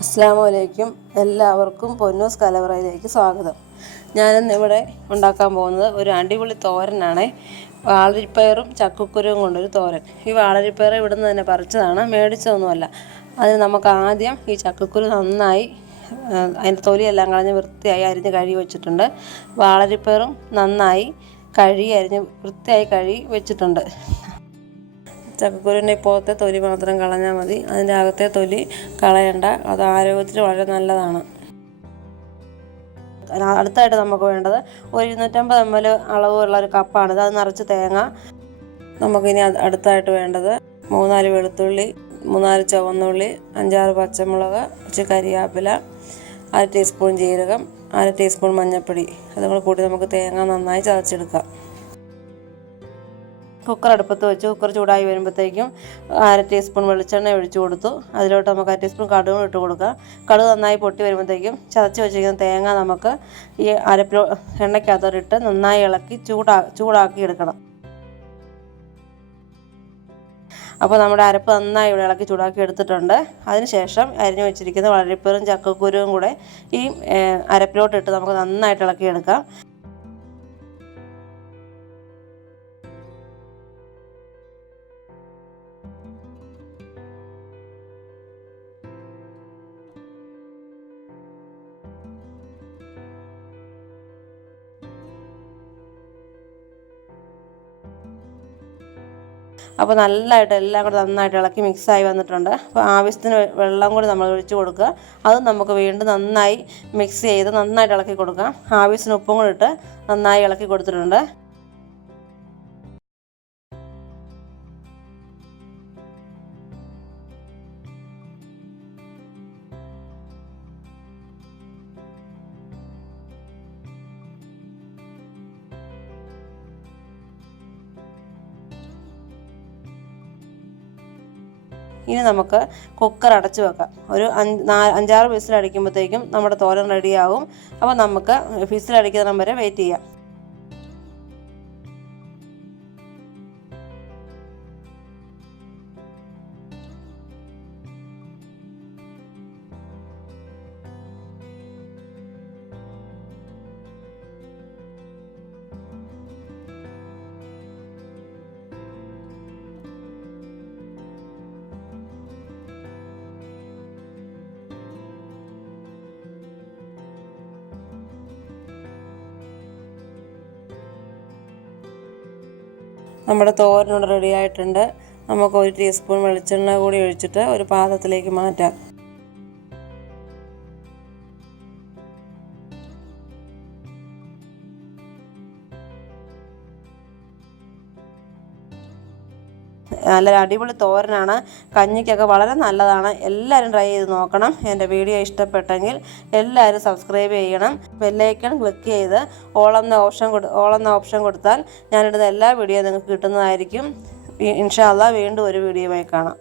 അസ്സലാമു എല്ലാവർക്കും പൊന്നൂസ് കലവറയിലേക്ക് സ്വാഗതം. ഞാനിന്ന് ഇവിടെ ഉണ്ടാക്കാൻ പോകുന്നത് ഒരു അടിപൊളി തോരനാണ്. വാളരിപ്പയറും ചക്കക്കുരുവും കൊണ്ടൊരു തോരൻ. ഈ വാളരിപ്പയർ ഇവിടുന്ന് തന്നെ പറിച്ചതാണ്, മേടിച്ചതൊന്നുമല്ല. അതിന് നമുക്ക് ആദ്യം ഈ ചക്കക്കുരു നന്നായി അതിൻ്റെ തൊലിയെല്ലാം കളഞ്ഞ് വൃത്തിയായി അരിഞ്ഞ് കഴുകി വെച്ചിട്ടുണ്ട്. വാളരിപ്പയറും നന്നായി വൃത്തിയായി കഴുകി വെച്ചിട്ടുണ്ട്. ചക്കക്കുരുവിൻ്റെ ഇപ്പോഴത്തെ തൊലി മാത്രം കളഞ്ഞാൽ മതി. അതിൻ്റെ അകത്തെ തൊലി കളയണ്ട, അത് ആരോഗ്യത്തിന് വളരെ നല്ലതാണ്. അടുത്തായിട്ട് നമുക്ക് വേണ്ടത് ഒരു 250 ml അളവുള്ള ഒരു കപ്പാണിത്. അത് നിറച്ച് തേങ്ങ. നമുക്കിനി അടുത്തായിട്ട് വേണ്ടത് 3-4 വെളുത്തുള്ളി, 3-4 ചുവന്നുള്ളി, 5-6 പച്ചമുളക്, കുറച്ച് കരിയാപ്പില, 1/2 ടീസ്പൂൺ ജീരകം, 1/2 ടീസ്പൂൺ മഞ്ഞൾപ്പൊടി. അതും കൂടി നമുക്ക് തേങ്ങ നന്നായി ചതച്ചെടുക്കാം. കുക്കർ അടുപ്പത്ത് വെച്ച് കുക്കർ ചൂടായി വരുമ്പോഴത്തേക്കും 1/2 ടീസ്പൂൺ വെളിച്ചെണ്ണ ഒഴിച്ചു കൊടുത്തു. അതിലോട്ട് നമുക്ക് 1 ടീസ്പൂൺ കടുകും ഇട്ട് കൊടുക്കാം. കടുക് നന്നായി പൊട്ടി വരുമ്പോഴത്തേക്കും ചതച്ച് വെച്ചിരിക്കുന്ന തേങ്ങ നമുക്ക് ഈ അരപ്പിലോ എണ്ണയ്ക്കകത്തോട്ടിട്ട് നന്നായി ഇളക്കി ചൂടാക്കി എടുക്കണം. അപ്പോൾ നമ്മുടെ അരപ്പ് നന്നായി ഇവിടെ ഇളക്കി ചൂടാക്കി എടുത്തിട്ടുണ്ട്. അതിനുശേഷം അരിഞ്ഞു വെച്ചിരിക്കുന്ന വാളരിപ്പയറും ചക്കക്കുരുവും കൂടെ ഈ അരപ്പിലോട്ടിട്ട് നമുക്ക് നന്നായിട്ട് ഇളക്കിയെടുക്കാം. അപ്പോൾ നല്ലതായിട്ട് എല്ലാം കൂടെ നന്നായിട്ട് ഇളക്കി മിക്സായി വന്നിട്ടുണ്ട്. അപ്പോൾ ആവശ്യത്തിന് വെള്ളം കൂടി നമ്മൾ ഒഴിച്ച് കൊടുക്കുക. അത് നമുക്ക് വീണ്ടും നന്നായി മിക്സ് ചെയ്ത് നന്നായിട്ട് ഇളക്കി കൊടുക്കാം. ആവശ്യത്തിന് ഉപ്പും കൂടി ഇട്ട് നന്നായി ഇളക്കി കൊടുത്തിട്ടുണ്ട്. ഇനി നമുക്ക് കുക്കർ അടച്ചു വെക്കാം. ഒരു 5-6 വിസിലടിക്കുമ്പോഴത്തേക്കും നമ്മുടെ തോരൻ റെഡിയാവും. അപ്പോൾ നമുക്ക് വിസിലടിക്കുന്നിടം വരെ വെയിറ്റ് ചെയ്യാം. നമ്മുടെ തോരനോട് റെഡി ആയിട്ടുണ്ട്. നമുക്ക് 1 ടീസ്പൂൺ വെളിച്ചെണ്ണ കൂടി ഒഴിച്ചിട്ട് ഒരു പാത്രത്തിലേക്ക് മാറ്റാം. നല്ല അടിപൊളി തോരനാണ്. കഞ്ഞിക്കൊക്കെ വളരെ നല്ലതാണ്. എല്ലാവരും ട്രൈ ചെയ്ത് നോക്കണം. എൻ്റെ വീഡിയോ ഇഷ്ടപ്പെട്ടെങ്കിൽ എല്ലാവരും സബ്സ്ക്രൈബ് ചെയ്യണം. ബെല്ലൈക്കൺ ക്ലിക്ക് ചെയ്ത് ഓൾ എന്ന ഓപ്ഷൻ കൊടുത്താൽ ഞാനിടുന്ന എല്ലാ വീഡിയോയും നിങ്ങൾക്ക് കിട്ടുന്നതായിരിക്കും. ഇൻഷാ അല്ലാഹ് വീണ്ടും ഒരു വീഡിയോയുമായി കാണാം.